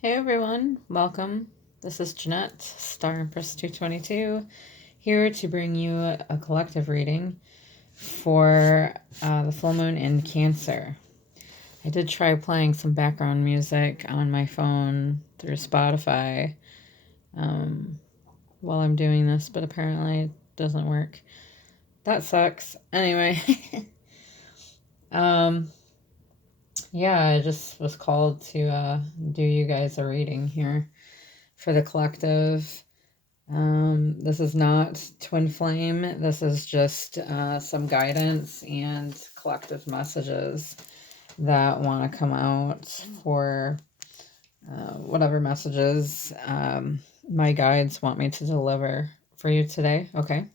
Hey everyone, welcome. This is Jeanette, Star Empress 222, here to bring you a collective reading for the full moon in Cancer. I did try playing some background music on my phone through Spotify while I'm doing this, but apparently it doesn't work. That sucks. Anyway, yeah, I just was called to do you guys a reading here for the collective. This is not twin flame. This is just some guidance and collective messages that want to come out for whatever messages my guides want me to deliver for you today. Okay.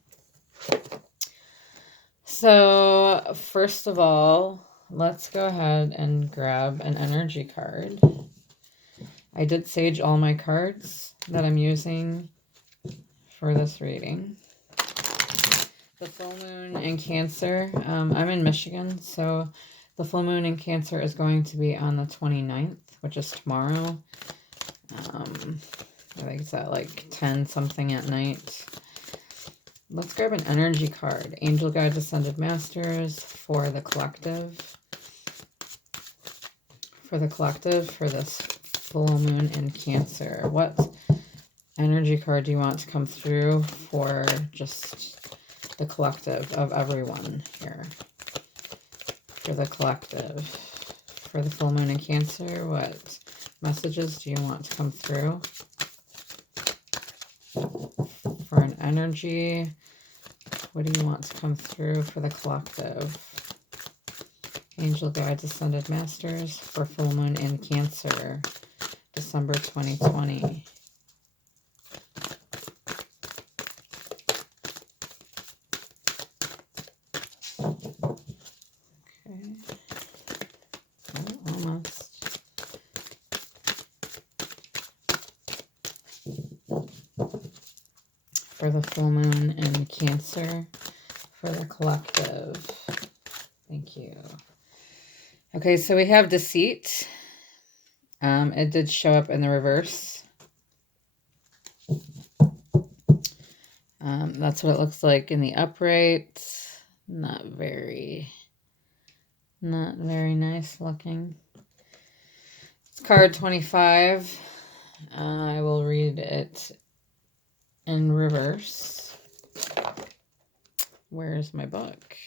So first of all, let's go ahead and grab an energy card. I did sage all my cards that I'm using for this reading. The full moon in Cancer, I'm in Michigan, so the full moon in Cancer is going to be on the 29th, which is tomorrow. I think it's at like 10 something at night. Let's grab an energy card. Angel Guides, Ascended Masters for the collective. For this full moon in Cancer. What energy card do you want to come through for just the collective of everyone here? For the collective. For the full moon in Cancer, what messages do you want to come through? For an energy, what do you want to come through for the collective? Angel Guides, Ascended Masters for full moon in Cancer, December 2020. Okay. Oh, almost. For the full moon in Cancer, for the collective. Thank you. Okay, so we have deceit. It did show up in the reverse. That's what it looks like in the upright. Not very nice looking. It's card 25. I will read it in reverse. Where's my book?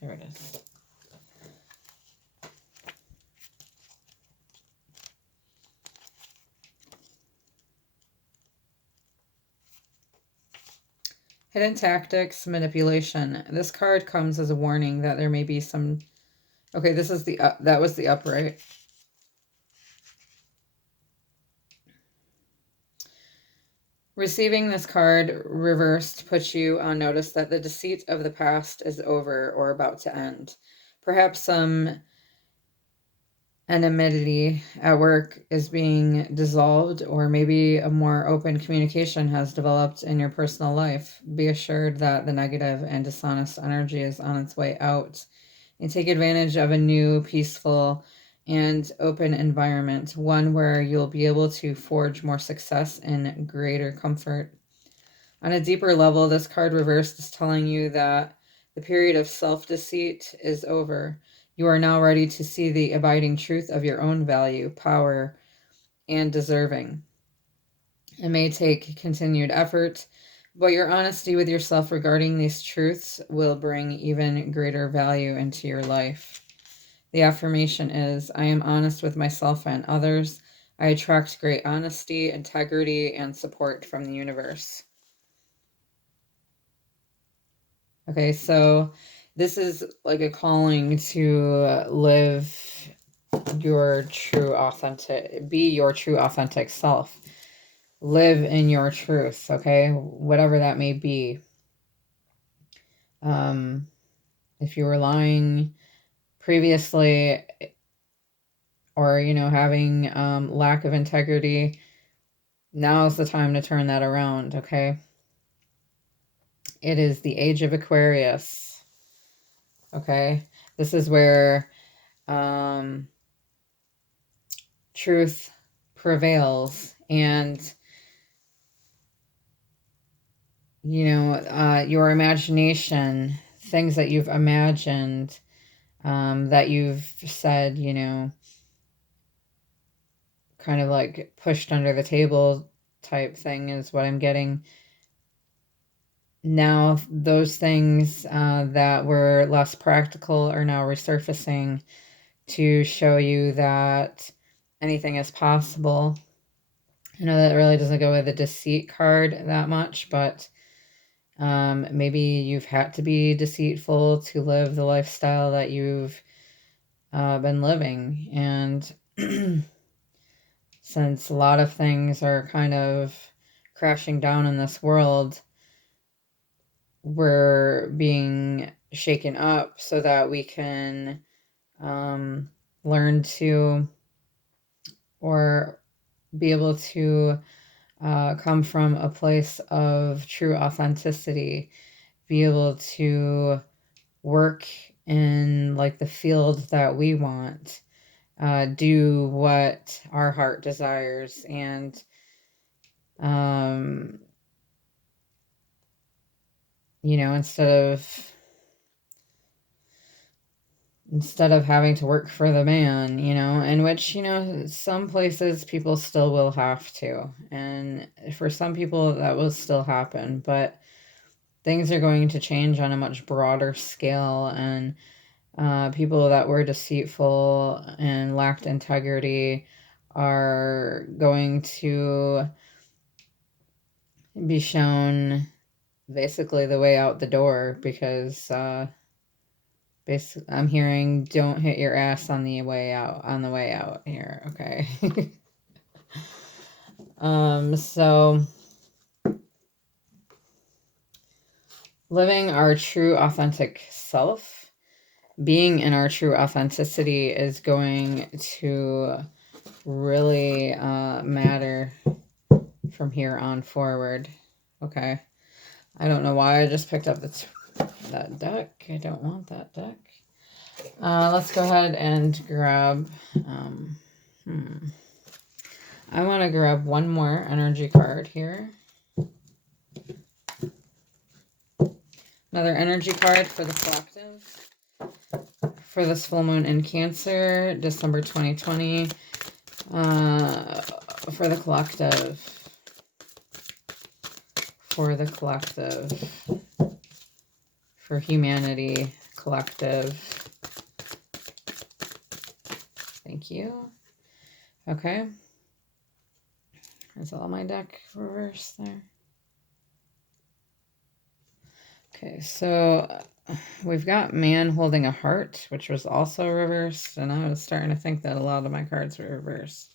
There it is. Hidden tactics, manipulation. This card comes as a warning that there may be some... Okay, this is that was the upright. Receiving this card reversed puts you on notice that the deceit of the past is over or about to end. Perhaps some anonymity at work is being dissolved, or maybe a more open communication has developed in your personal life. Be assured that the negative and dishonest energy is on its way out, and take advantage of a new, peaceful, and open environment, one where you'll be able to forge more success and greater comfort. On a deeper level, this card reversed is telling you that the period of self-deceit is over. You are now ready to see the abiding truth of your own value, power, and deserving. It may take continued effort, but your honesty with yourself regarding these truths will bring even greater value into your life. The affirmation is, I am honest with myself and others. I attract great honesty, integrity, and support from the universe. Okay, so this is like a calling to live your true authentic, be your true authentic self. Live in your truth, okay? Whatever that may be. If you were lying previously, or, having lack of integrity, now's the time to turn that around, okay? It is the age of Aquarius, okay? This is where truth prevails. And, your imagination, things that you've imagined, that you've said, kind of like pushed under the table type thing is what I'm getting. Now, those things that were less practical are now resurfacing to show you that anything is possible. I know that really doesn't go with the deceit card that much, but maybe you've had to be deceitful to live the lifestyle that you've been living. And since a lot of things are kind of crashing down in this world, we're being shaken up so that we can learn to, or be able to come from a place of true authenticity, be able to work in like the field that we want, do what our heart desires, and instead of having to work for the man, in which, some places people still will have to. And for some people that will still happen, but things are going to change on a much broader scale. And people that were deceitful and lacked integrity are going to be shown basically the way out the door, because basically I'm hearing don't hit your ass on the way out here, okay? So living our true authentic self, being in our true authenticity is going to really matter from here on forward. Okay. I don't know why I just picked up that deck. I don't want that deck. Let's go ahead and grab, I want to grab one more energy card here. Another energy card for the collective for this full moon in Cancer, December 2020, for the collective, for humanity collective. Thank you. Okay. Is all my deck reversed there? Okay, so we've got man holding a heart, which was also reversed, and I was starting to think that a lot of my cards were reversed.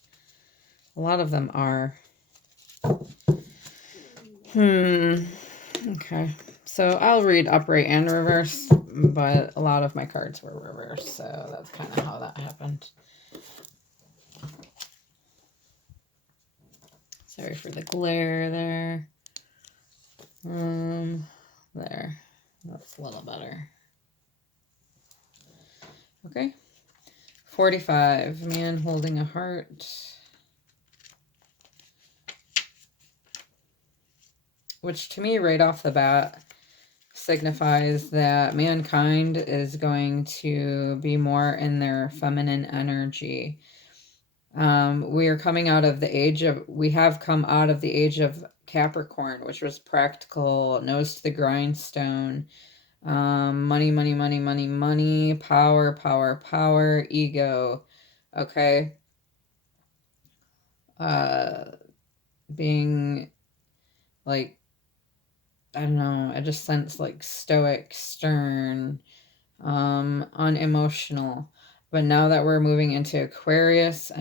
A lot of them are. Okay, so I'll read upright and reversed, but a lot of my cards were reversed, so that's kind of how that happened. Sorry for the glare there. There. That's a little better. Okay. 45. Man holding a heart. Which to me, right off the bat, signifies that mankind is going to be more in their feminine energy. We are coming out of we have come out of the age of Capricorn, which was practical, nose to the grindstone, money, money, money, money, money, power, power, power, ego. Okay. Being like, I don't know, I just sense like stoic, stern, unemotional. But now that we're moving into Aquarius,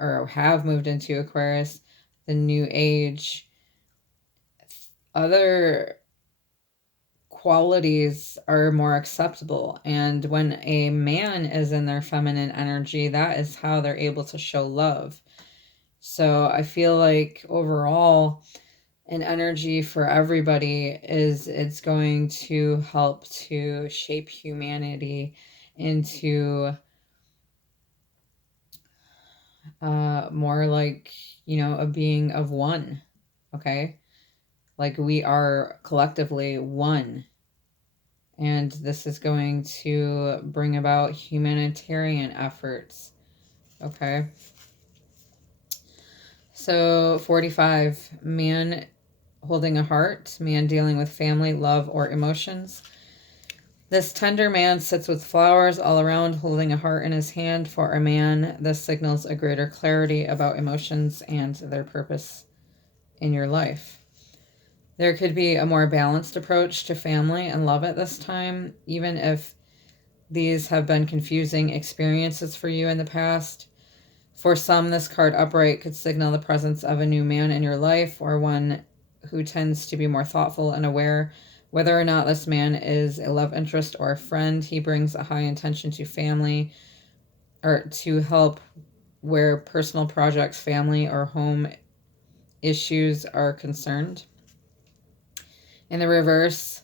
or have moved into Aquarius, the new age, other qualities are more acceptable. And when a man is in their feminine energy, that is how they're able to show love. So I feel like overall, an energy for everybody it's going to help to shape humanity into more like, a being of one. Okay. Like we are collectively one. And this is going to bring about humanitarian efforts. Okay. So 45, man holding a heart, man dealing with family, love, or emotions. This tender man sits with flowers all around, holding a heart in his hand. For a man, this signals a greater clarity about emotions and their purpose in your life. There could be a more balanced approach to family and love at this time, even if these have been confusing experiences for you in the past. For some, this card upright could signal the presence of a new man in your life, or one who tends to be more thoughtful and aware. Whether or not this man is a love interest or a friend, he brings a high intention to family or to help where personal projects, family, or home issues are concerned. In the reverse,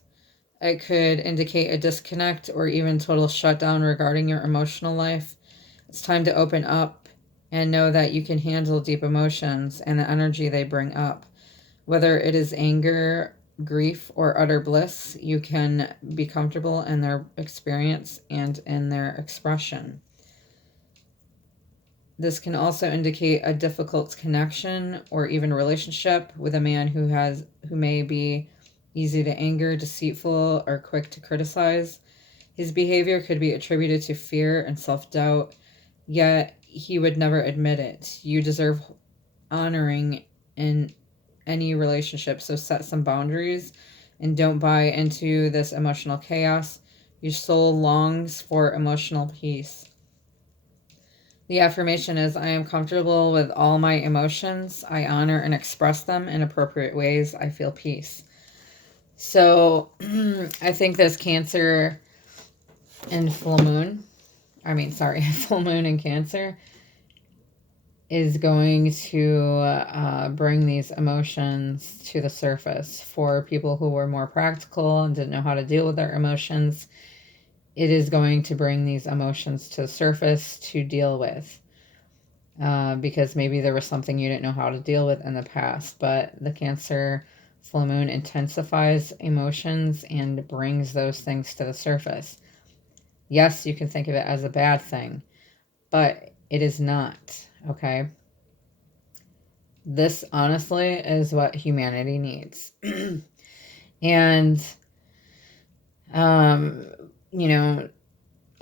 it could indicate a disconnect or even total shutdown regarding your emotional life. It's time to open up and know that you can handle deep emotions and the energy they bring up. Whether it is anger, grief, or utter bliss, you can be comfortable in their experience and in their expression. This can also indicate a difficult connection or even relationship with a man who may be easy to anger, deceitful, or quick to criticize. His behavior could be attributed to fear and self-doubt, yet he would never admit it. You deserve honoring in any relationship, so set some boundaries and don't buy into this emotional chaos. Your soul longs for emotional peace. The affirmation is, I am comfortable with all my emotions. I honor and express them in appropriate ways. I feel peace. So I think this Cancer and full moon in Cancer is going to bring these emotions to the surface. For people who were more practical and didn't know how to deal with their emotions, it is going to bring these emotions to the surface to deal with. Because maybe there was something you didn't know how to deal with in the past. But the Cancer full moon intensifies emotions and brings those things to the surface. Yes, you can think of it as a bad thing, but it is not, okay? This honestly is what humanity needs. And,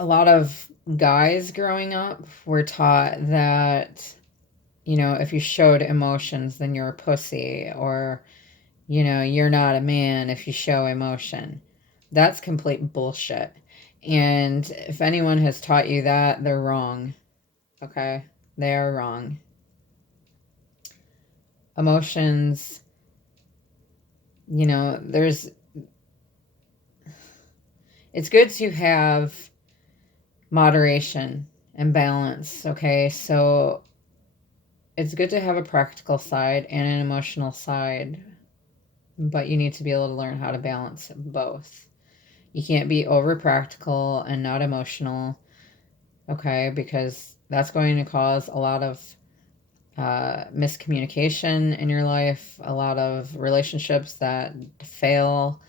a lot of guys growing up were taught that, if you showed emotions, then you're a pussy, or, you're not a man if you show emotion. That's complete bullshit. And if anyone has taught you that, they're wrong. Okay? They are wrong. Emotions, it's good to have moderation and balance, okay? So it's good to have a practical side and an emotional side, but you need to be able to learn how to balance both. You can't be over practical and not emotional, okay? Because that's going to cause a lot of miscommunication in your life, a lot of relationships that fail.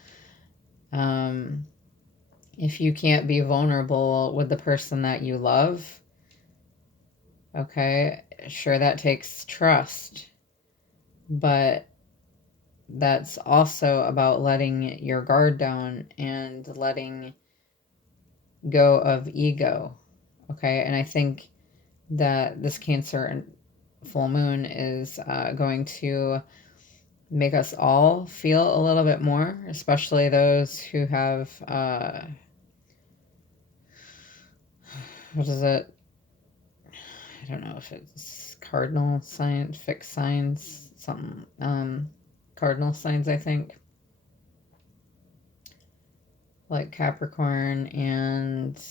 If you can't be vulnerable with the person that you love, okay, sure, that takes trust, but that's also about letting your guard down and letting go of ego, okay? And I think that this Cancer and full moon is going to make us all feel a little bit more, especially those who have, what is it? I don't know if it's cardinal sign, fixed signs, something, cardinal signs, I think. Like Capricorn and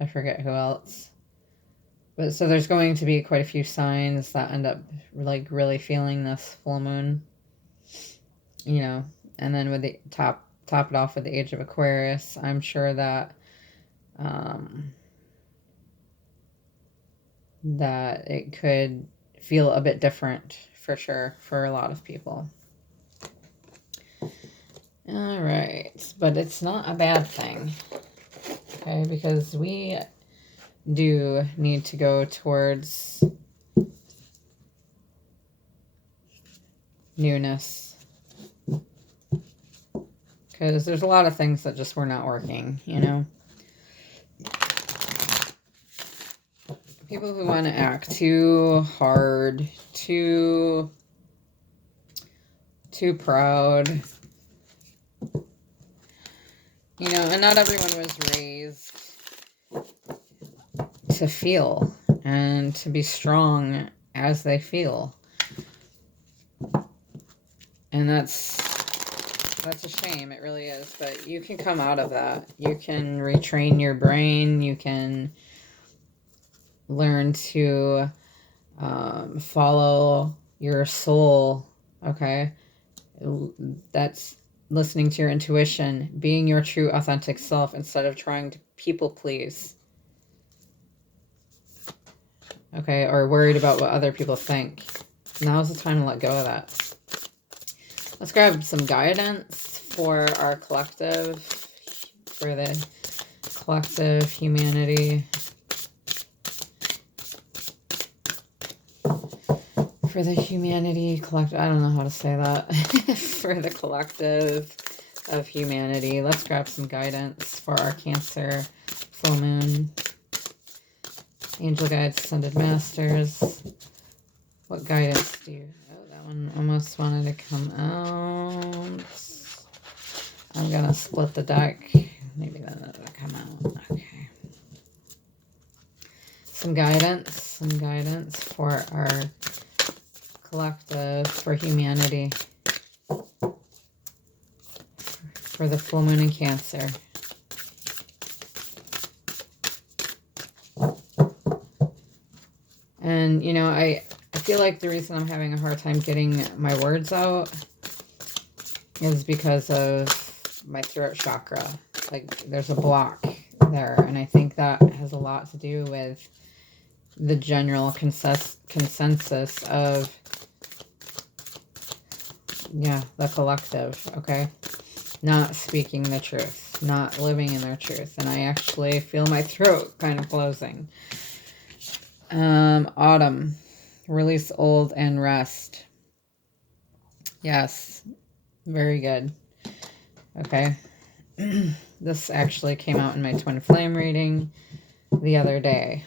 I forget who else. But so there's going to be quite a few signs that end up like really feeling this full moon, and then with the top it off with the age of Aquarius, I'm sure that that it could feel a bit different for sure for a lot of people. All right, but it's not a bad thing, okay, because we do need to go towards newness, because there's a lot of things that just were not working, you know. People who want to act too hard, too proud, you know, and not everyone was raised to feel and to be strong as they feel. And that's a shame. It really is. But you can come out of that. You can retrain your brain. You can learn to follow your soul. Okay. That's listening to your intuition, being your true authentic self instead of trying to people please. Okay. Or worried about what other people think. Now's the time to let go of that. Let's grab some guidance for our collective, for the collective humanity. For the humanity collective, I don't know how to say that. For the collective of humanity. Let's grab some guidance for our Cancer full moon. Angel guides, ascended masters. What guidance do you... That one almost wanted to come out. I'm going to split the deck. Maybe then it'll come out. Okay. Some guidance for our collective, for humanity. For the full moon in Cancer. And, you know, I feel like the reason I'm having a hard time getting my words out is because of my throat chakra. Like, there's a block there. And I think that has a lot to do with the general consensus of, yeah, the collective, okay? Not speaking the truth, not living in their truth. And I actually feel my throat kind of closing. Autumn. Release old and rest. Yes. Very good. Okay. This actually came out in my twin flame reading the other day.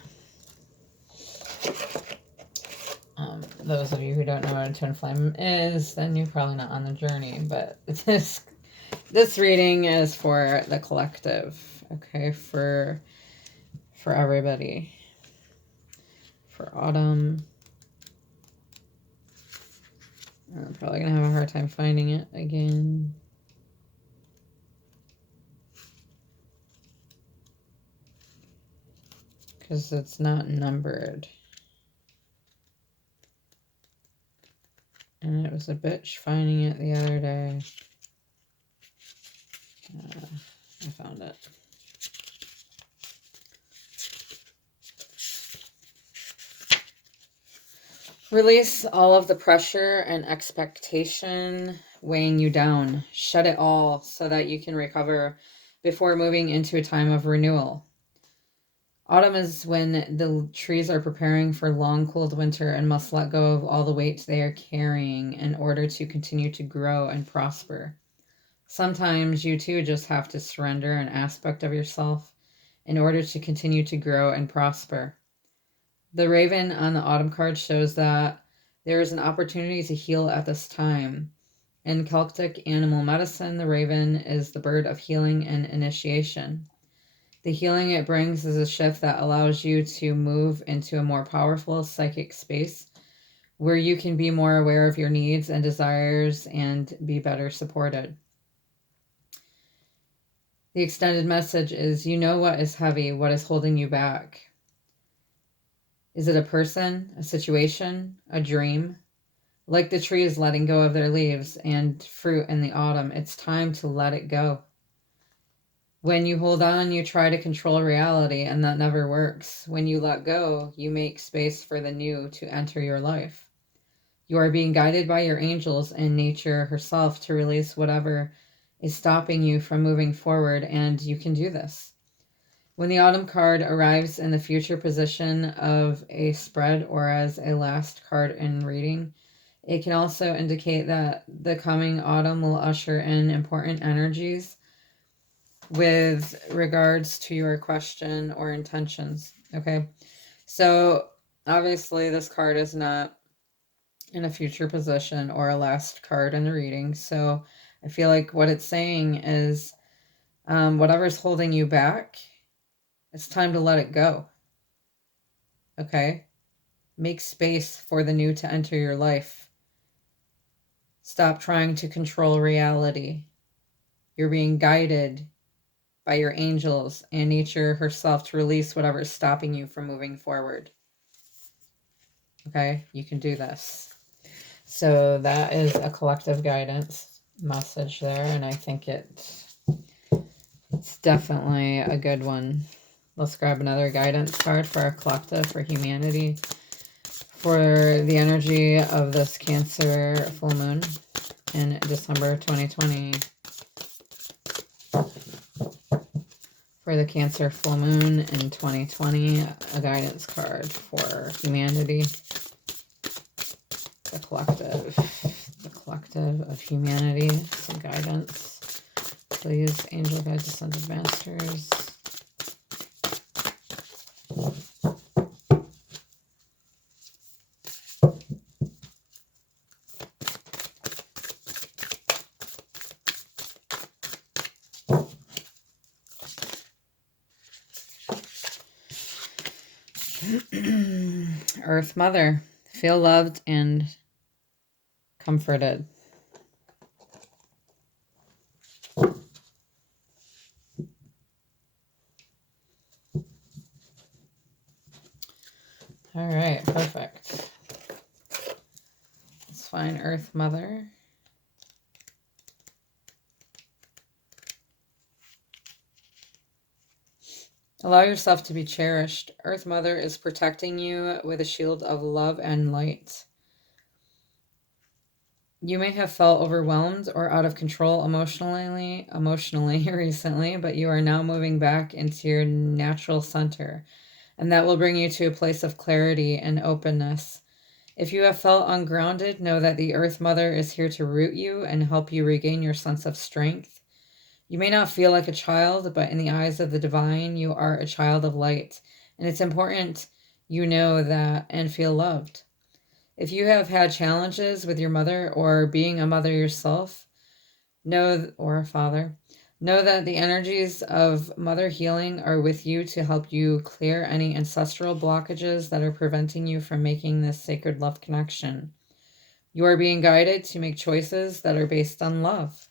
Those of you who don't know what a twin flame is, then you're probably not on the journey. But this reading is for the collective. Okay. For everybody. For autumn. I'm probably going to have a hard time finding it again. Because it's not numbered. And it was a bitch finding it the other day. I found it. Release all of the pressure and expectation weighing you down. Shut it all so that you can recover before moving into a time of renewal. Autumn is when the trees are preparing for long, cold winter and must let go of all the weight they are carrying in order to continue to grow and prosper. Sometimes you too just have to surrender an aspect of yourself in order to continue to grow and prosper. The raven on the autumn card shows that there is an opportunity to heal at this time. In Celtic animal medicine, the raven is the bird of healing and initiation. The healing it brings is a shift that allows you to move into a more powerful psychic space where you can be more aware of your needs and desires and be better supported. The extended message is, you know what is heavy, what is holding you back. Is it a person, a situation, a dream? Like the trees letting go of their leaves and fruit in the autumn, it's time to let it go. When you hold on, you try to control reality, and that never works. When you let go, you make space for the new to enter your life. You are being guided by your angels and nature herself to release whatever is stopping you from moving forward, and you can do this. When the autumn card arrives in the future position of a spread or as a last card in reading, it can also indicate that the coming autumn will usher in important energies with regards to your question or intentions. Okay, so obviously this card is not in a future position or a last card in the reading. So I feel like what it's saying is whatever's holding you back, it's time to let it go. Okay? Make space for the new to enter your life. Stop trying to control reality. You're being guided by your angels and nature herself to release whatever is stopping you from moving forward. Okay? You can do this. So that is a collective guidance message there, and I think it's definitely a good one. Let's grab another guidance card for our collective, for humanity, for the energy of this Cancer full moon in December 2020. For the Cancer full moon in 2020, a guidance card for humanity, the collective of humanity, some guidance. Please, angel guides, ascended masters. Earth Mother, feel loved and comforted. All right, perfect. Let's find Earth Mother. Allow yourself to be cherished. Earth Mother is protecting you with a shield of love and light. You may have felt overwhelmed or out of control emotionally recently, but you are now moving back into your natural center, and that will bring you to a place of clarity and openness. If you have felt ungrounded, know that the Earth Mother is here to root you and help you regain your sense of strength. You may not feel like a child, but in the eyes of the divine, you are a child of light, and it's important you know that and feel loved. If you have had challenges with your mother or being a mother yourself, or a father, know that the energies of mother healing are with you to help you clear any ancestral blockages that are preventing you from making this sacred love connection. You are being guided to make choices that are based on love.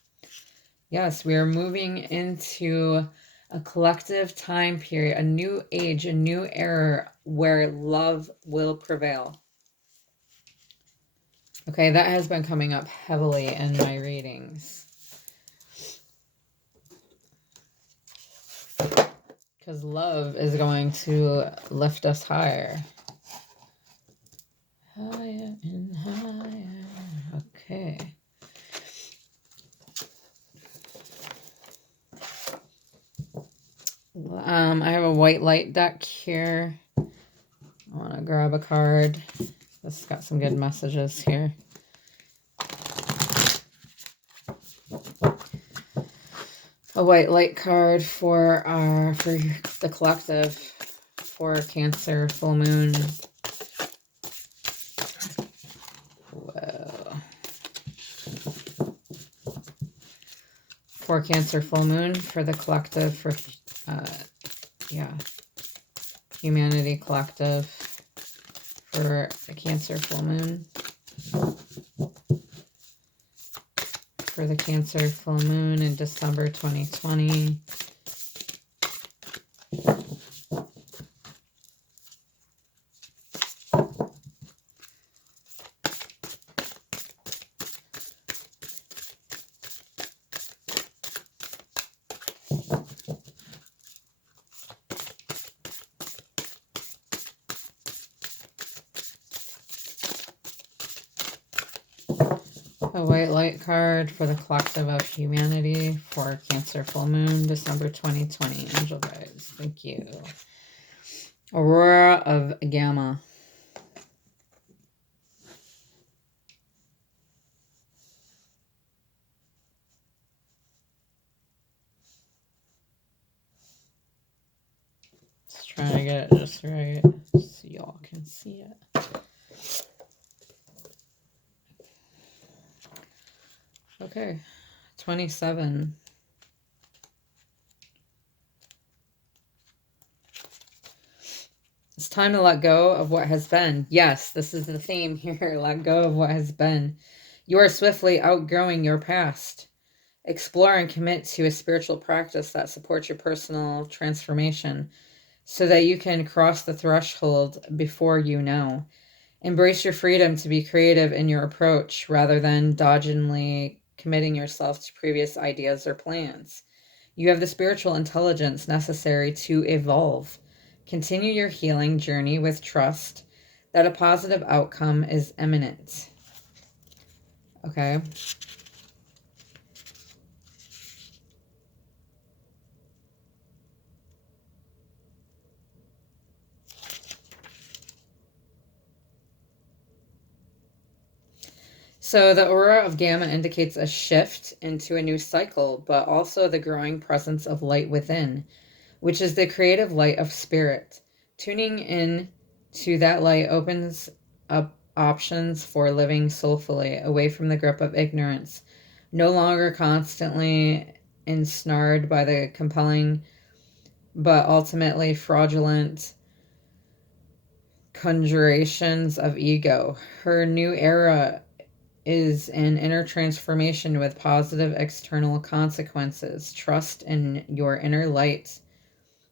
Yes, we are moving into a collective time period, a new age, a new era where love will prevail. Okay, that has been coming up heavily in my readings. Because love is going to lift us higher. Higher and higher. Okay. I have a white light deck here. I want to grab a card. This has got some good messages here. A white light card for the collective for Cancer full moon. Whoa. For Cancer full moon for the collective for humanity collective for the Cancer full moon. For the Cancer full moon in December 2020. A white light card for the collective of humanity for Cancer full moon, December 2020. Angel guides, thank you. Aurora of Gamma. Just trying to get it just right so y'all can see it. Okay, 27. It's time to let go of what has been. Yes, this is the theme here. Let go of what has been. You are swiftly outgrowing your past. Explore and commit to a spiritual practice that supports your personal transformation so that you can cross the threshold before you know. Embrace your freedom to be creative in your approach rather than dodgingly committing yourself to previous ideas or plans. You have the spiritual intelligence necessary to evolve. Continue your healing journey with trust that a positive outcome is imminent. Okay. So the aura of Gamma indicates a shift into a new cycle, but also the growing presence of light within, which is the creative light of spirit. Tuning in to that light opens up options for living soulfully, away from the grip of ignorance, no longer constantly ensnared by the compelling but ultimately fraudulent conjurations of ego. Her new era is an inner transformation with positive external consequences. Trust in your inner light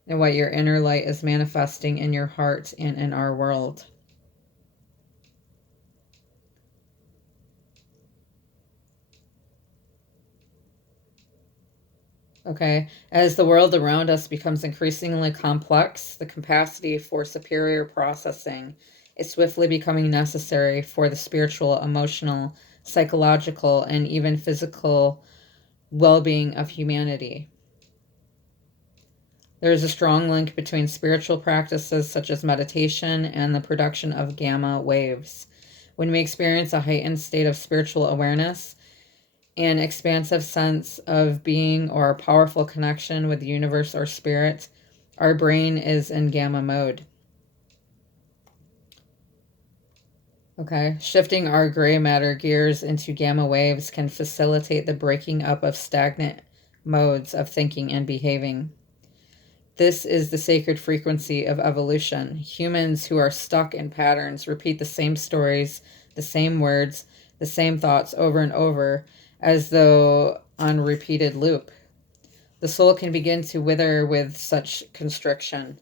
and what your inner light is manifesting in your heart and in our world. Okay, as the world around us becomes increasingly complex, the capacity for superior processing is swiftly becoming necessary for the spiritual, emotional, psychological, and even physical well-being of humanity. There is a strong link between spiritual practices such as meditation and the production of gamma waves. When we experience a heightened state of spiritual awareness, an expansive sense of being, or a powerful connection with the universe or spirit, our brain is in gamma mode. Okay, shifting our gray matter gears into gamma waves can facilitate the breaking up of stagnant modes of thinking and behaving. This is the sacred frequency of evolution. Humans who are stuck in patterns repeat the same stories, the same words, the same thoughts over and over, as though on repeated loop. The soul can begin to wither with such constriction.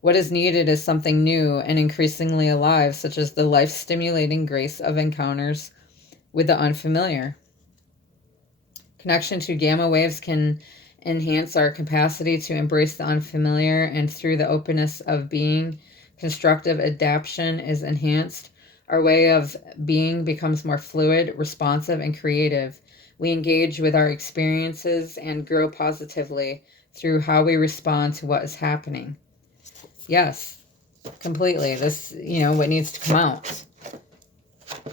What is needed is something new and increasingly alive, such as the life-stimulating grace of encounters with the unfamiliar. Connection to gamma waves can enhance our capacity to embrace the unfamiliar, and through the openness of being, constructive adaptation is enhanced. Our way of being becomes more fluid, responsive, and creative. We engage with our experiences and grow positively through how we respond to what is happening. Yes, completely. This, what needs to come out.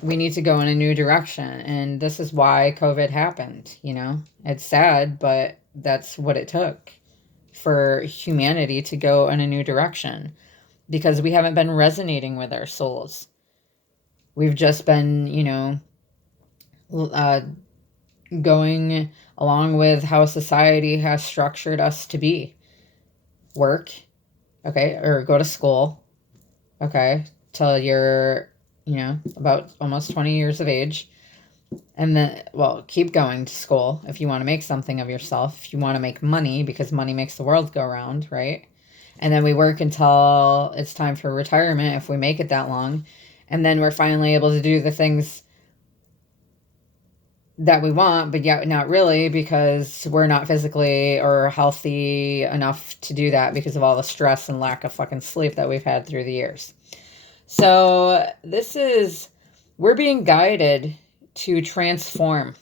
We need to go in a new direction, and this is why COVID happened. It's sad, but that's what it took for humanity to go in a new direction, because we haven't been resonating with our souls. We've just been, going along with how society has structured us to be. Work, okay, or go to school, okay, till you're, about almost 20 years of age. And then, keep going to school if you want to make something of yourself, if you want to make money, because money makes the world go round, right? And then we work until it's time for retirement, if we make it that long. And then we're finally able to do the things that we want, but yet not really, because we're not physically or healthy enough to do that because of all the stress and lack of fucking sleep that we've had through the years. So we're being guided to transform,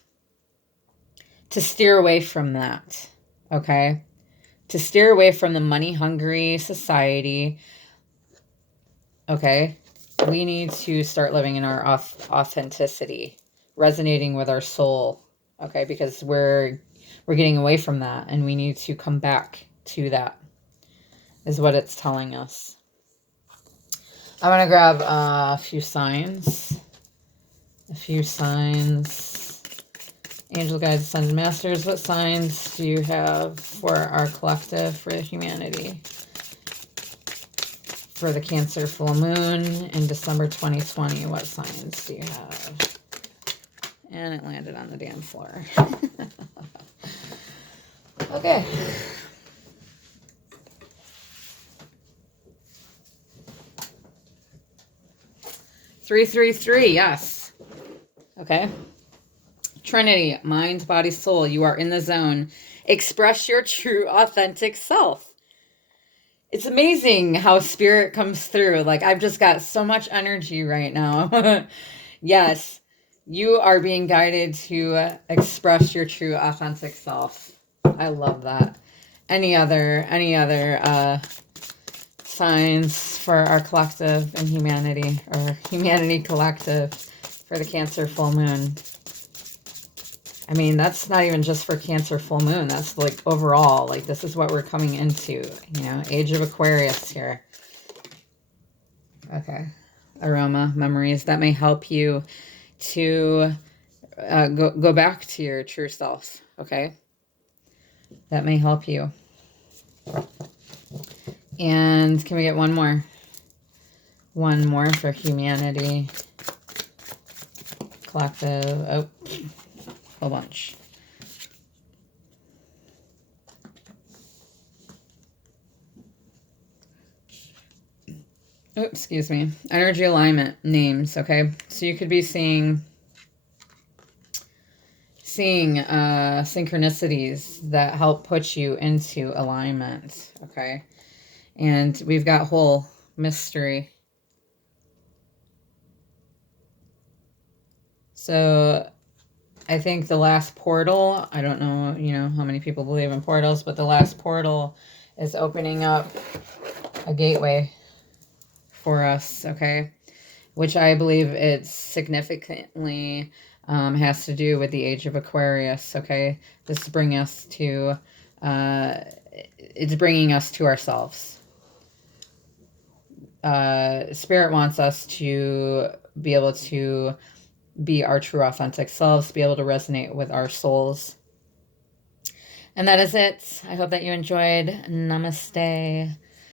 to steer away from that, okay? To steer away from the money-hungry society, okay? We need to start living in our authenticity, resonating with our soul, okay? Because we're getting away from that, and we need to come back to that, is what it's telling us. I'm going to grab a few signs. Angel guides, sons, and masters. What signs do you have for our collective, for humanity? For the Cancer full moon in December 2020, what signs do you have? And it landed on the damn floor. Okay. Three, yes. Okay. Trinity, mind, body, soul. You are in the zone. Express your true, authentic self. It's amazing how spirit comes through. Like, I've just got so much energy right now. Yes, you are being guided to express your true, authentic self. I love that. Any other signs for our collective and humanity, or humanity collective for the Cancer full moon? I mean, that's not even just for Cancer full moon. That's like overall, like this is what we're coming into, you know, age of Aquarius here. Okay. Aroma, memories that may help you to go back to your true self. Okay. That may help you. And can we get one more? One more for humanity collective. Oh, a bunch. Oh, excuse me. Energy alignment names. Okay. So you could be seeing synchronicities that help put you into alignment. Okay. And we've got whole mystery. So I think the last portal, I don't know, you know, how many people believe in portals, but the last portal is opening up a gateway for us, okay? Which I believe it significantly has to do with the age of Aquarius, okay? This is bringing us to, it's bringing us to ourselves. Spirit wants us to be able to be our true authentic selves, be able to resonate with our souls. And that is it. I hope that you enjoyed. Namaste.